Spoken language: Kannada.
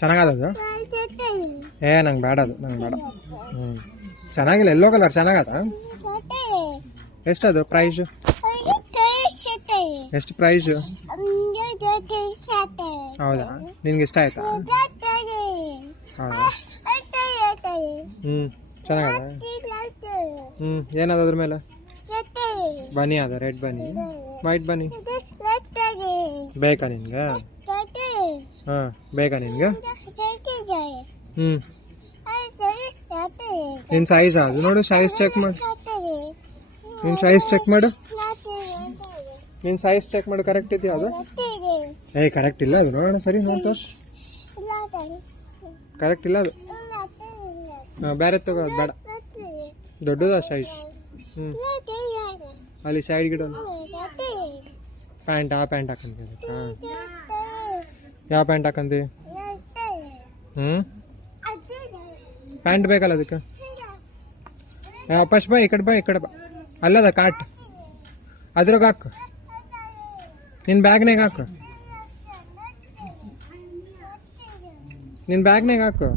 ಚೆನ್ನಾಗದ ಏ ನಂಗೆ ಬೇಡ ಅದು ನಂಗೆ ಬೇಡ. ಚೆನ್ನಾಗಿಲ್ಲ. ಎಲ್ಲೋ ಕಲರ್ ಚೆನ್ನಾಗದ. ಎಷ್ಟದು ಪ್ರೈಸು? ಎಷ್ಟು ಪ್ರೈಸು? ಹೌದಾ, ನಿನ್ಗೆ ಇಷ್ಟ ಆಯ್ತಾ? ಹೌದಾ, ಚೆನ್ನಾಗದ. ಏನದ ಅದ್ರ ಮೇಲೆ? ಬನಿ ಅದ, ರೆಡ್ ಬನಿ, ವೈಟ್ ಬನಿ. ಬೇಕಾ ನಿನ್ಗೆ? ಹಾಂ, ಬೇಕಾ ನಿನ್ಗೆ? ನಿನ್ನ ಸೈಜ್ ಅದು ನೋಡು, ಸೈಜ್ ಚೆಕ್ ಮಾಡು. ನಿನ್ನ ಸೈಜ್ ಚೆಕ್ ಮಾಡು. ನಿನ್ನ ಸೈಜ್ ಚೆಕ್ ಮಾಡು, ಕರೆಕ್ಟ್ ಇದೆಯಾ ಅದು? ಕರೆಕ್ಟ್ ಇಲ್ಲ ಅದು. ನೋಡೋಣ, ಸರಿ ನೋಡಿ ತೋರ್ಸು. ಕರೆಕ್ಟ್ ಇಲ್ಲ ಅದು. ಬೇರೆ ತಗೋ, ಅದು ಬೇಡ. ದೊಡ್ಡದ ಸೈಜ್. ಅಲ್ಲಿ ಸೈಡ್ ಗಿಡ ಪ್ಯಾಂಟ್. ಆ ಪ್ಯಾಂಟ್ ಹಾಕಂತೀವಿ. ಹಾಂ, ಯಾವ ಪ್ಯಾಂಟ್ ಹಾಕಂತೀವಿ? ಪ್ಯಾಂಟ್ ಬೇಕಲ್ಲ ಅದಕ್ಕೆ. ಫಸ್ಟ್ ಬಾ, ಈ ಕಡೆ ಬಾ. ಅಲ್ಲದ ಕಾಟ್ ಅದ್ರಾಗ ಹಾಕು. ನಿನ್ನ ಬ್ಯಾಗ್ನಾಗ ಹಾಕು.